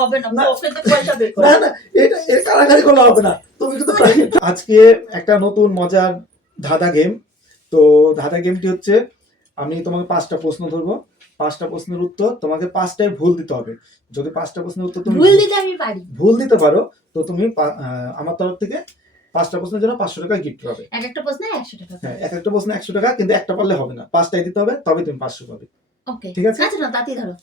হবে না পয়সা বের না না এটা এর কারাগারি করলে হবে না। তুমি কিন্তু আজকে একটা নতুন মজার ধাঁধা গেম তো ধাঁধা গেমটি হচ্ছে আমি তোমাকে পাঁচটা প্রশ্ন ধরবো। পাঁচটা প্রশ্নের উত্তর তোমাকে পাঁচটায় ভুল দিতে হবে। যদি পাঁচটা প্রশ্নের উত্তর তুমি ভুল দিতে আমি পারি। ভুল দিতে পারো তো তুমি আমার তরফ থেকে পাঁচটা প্রশ্নের জন্য পাঁচশো টাকা গিফট পাবে। এক একটা প্রশ্নে একশো টাকা হ্যাঁ এক একটা প্রশ্ন একশো টাকা কিন্তু একটা পারলে হবে না। পাঁচটাই দিতে হবে তবে তুমি পাঁচশো পাবে। ওকে ঠিক আছে? আচ্ছা না তাতেই ধরো।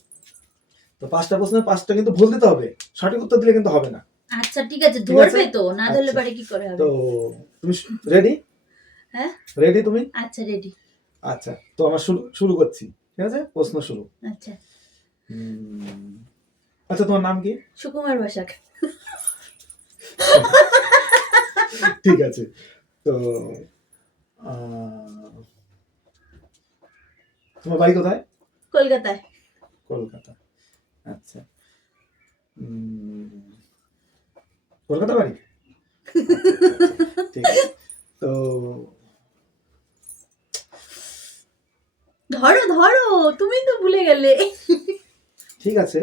তো পাঁচটা প্রশ্নের পাঁচটা কিন্তু ভুল দিতে হবে। সঠিক উত্তর দিলে কিন্তু হবে না। আচ্ছা ঠিক আছে ধরবে তো না ধরলে আচ্ছা। পারে কি করে হবে? তো তুমি রেডি হ্যাঁ? রেডি তুমি? আচ্ছা রেডি আচ্ছা তো আমরা শুরু শুরু করছি ঠিক আছে? প্রশ্ন শুরু। আচ্ছা। আচ্ছা তোমার নাম কি? সুকুমার বসাক। ঠিক আছে তো তোমার বাড়ি কোথায়? কলকাতায়। কলকাতা। আচ্ছা। কলকাতা বাড়ি? ঠিক। আছে তো ধরো ধরো তুমি তো ভুলে গেলে। ঠিক আছে।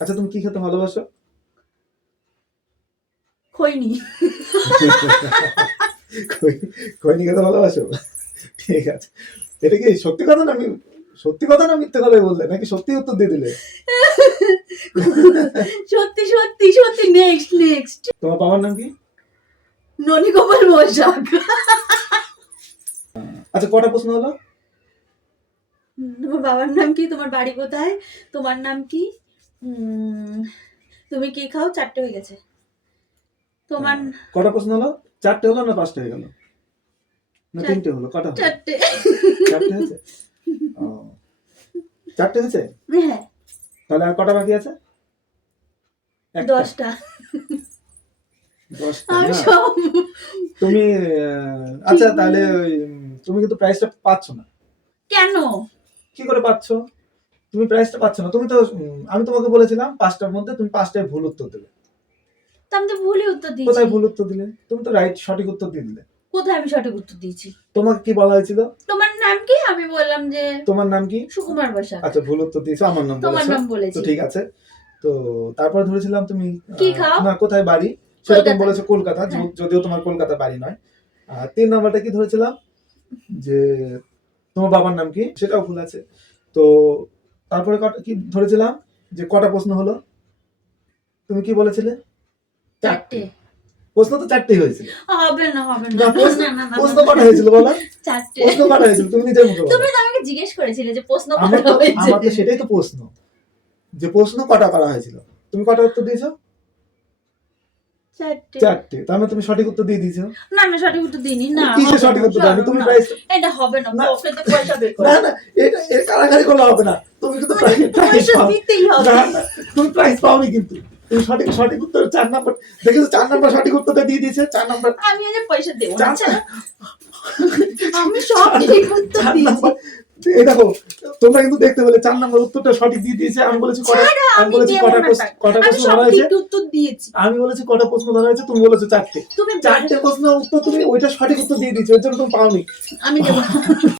আচ্ছা তুমি কি খেতে ভালোবাসো? খইনি খৈ- খৈনি খেতে ভালোবাসো? ঠিক আছে। এটা কি সত্যি কথা না আমি সত্যি কথা না মিথ্যে কথাই বললে? নাকি সত্যি উত্তর দিয়ে দিলে? সত্যি সত্যি সত্যি নেক্সট নেক্সট তোমার বাবার নাম কি? ননী গোপাল বসাক আচ্ছা কটা প্রশ্ন হলো? তোমার বাবার নাম কি? তোমার বাড়ি কোথায়? তোমার নাম কি? তুমি কি খাও? চারটে হয়ে গেছে। তোমার কটা প্রশ্ন হলো? চারটে হলো না পাঁচটা হয়ে গেল? না তিনটে হলো কটা চারটে। চারটে হয়েছে? চারটে হয়েছে? হ্যাঁ। তাহলে আর কটা বাকি আছে? দশটা। তুমি আচ্ছা তাহলে তুমি কিন্তু প্রাইসটা পাচ্ছ না। কেন? কি করে পাচ্ছ? তুমি প্রাইসটা পাচ্ছ না। তুমি তো আমি তোমাকে বলেছিলাম পাঁচটার মধ্যে তুমি পাঁচটায় ভুল উত্তর দিলে আমি তো ভুলই উত্তর দিয়েছি। কোথায় ভুল উত্তর দিলে? তুমি তো রাইট সঠিক উত্তর দিয়ে দিলে। কোথায় আমি সঠিক উত্তর দিয়েছি? তোমাকে কি বলা হয়েছিল? নাম কি? আমি বললাম যে তোমার নাম কি? সুকুমার বসাক। আচ্ছা ভুল উত্তর দিয়েছ আমার নাম তোমার বলেছ। নাম তো বলেছি ঠিক আছে। তো তারপর ধরেছিলাম তুমি কি খাও? না কোথায় বাড়ি? কলকাতা। বলেছ কলকাতা হ্যাঁ। যদিও তোমার কলকাতা বাড়ি নয়। আর তিন নাম্বারটা কি ধরেছিলাম? যে তোমার বাবার নাম কি? সেটাও ভুল আছে। তো তারপরে কটা কি ধরেছিলাম? যে কটা প্রশ্ন হলো? তুমি কি বলেছিলে? চারটে। প্রশ্ন তো চারটেই হয়েছিল। হবে না হবে না। প্রশ্ন- কটা হয়েছিল বলো? চারটে। প্রশ্ন কটা হয়েছিল তুমি নিজের মুখে বলো। তুমি তো আমাকে জিজ্ঞেস করেছিলে যে প্রশ্ন কটা আমার তো সেটাই তো প্রশ্ন। যে প্রশ্ন কটা করা হয়েছিল। তুমি কটা উত্তর দিয়েছ? চারটে। চারটে। তার মানে তুমি সঠিক উত্তর দিয়ে দিয়েছ। না আমি সঠিক উত্তর দিইনি না কিসে হবে সঠিক না, উত্তর দাও? তুমি না, প্রাইস এটা হবে না না। পকেটে পয়সা বের করো। না না এটা এর কারাগারি করলে হবে না। তুমি প্রাইস পাওনি কিন্তু। সঠিক সঠিক উত্তর চার নাম্বার দেখেছ চার নাম্বার সঠিক উত্তরটা দিয়ে দিয়েছে চার নাম্বার আমি আজ পয়সা দেবো আমি সব ঠিক উত্তর দিয়েছি। এই দেখো তোমরা কিন্তু দেখতে পেলে চার নাম্বার উত্তরটা সঠিক দিয়ে দিয়েছে আমি বলেছি কটা আমি বলেছি কটা প্রশ্ন কটা প্রশ্ন ধরা হয়েছে। উত্তর দিয়েছি। আমি বলেছি কটা প্রশ্ন ধরা হয়েছে তুমি বলেছ চারটে। তুমি চারটে প্রশ্ন উত্তর তুমি ওইটা সঠিক উত্তর দিয়ে দিয়েছ এর জন্য তুমি পাওনি। আমি।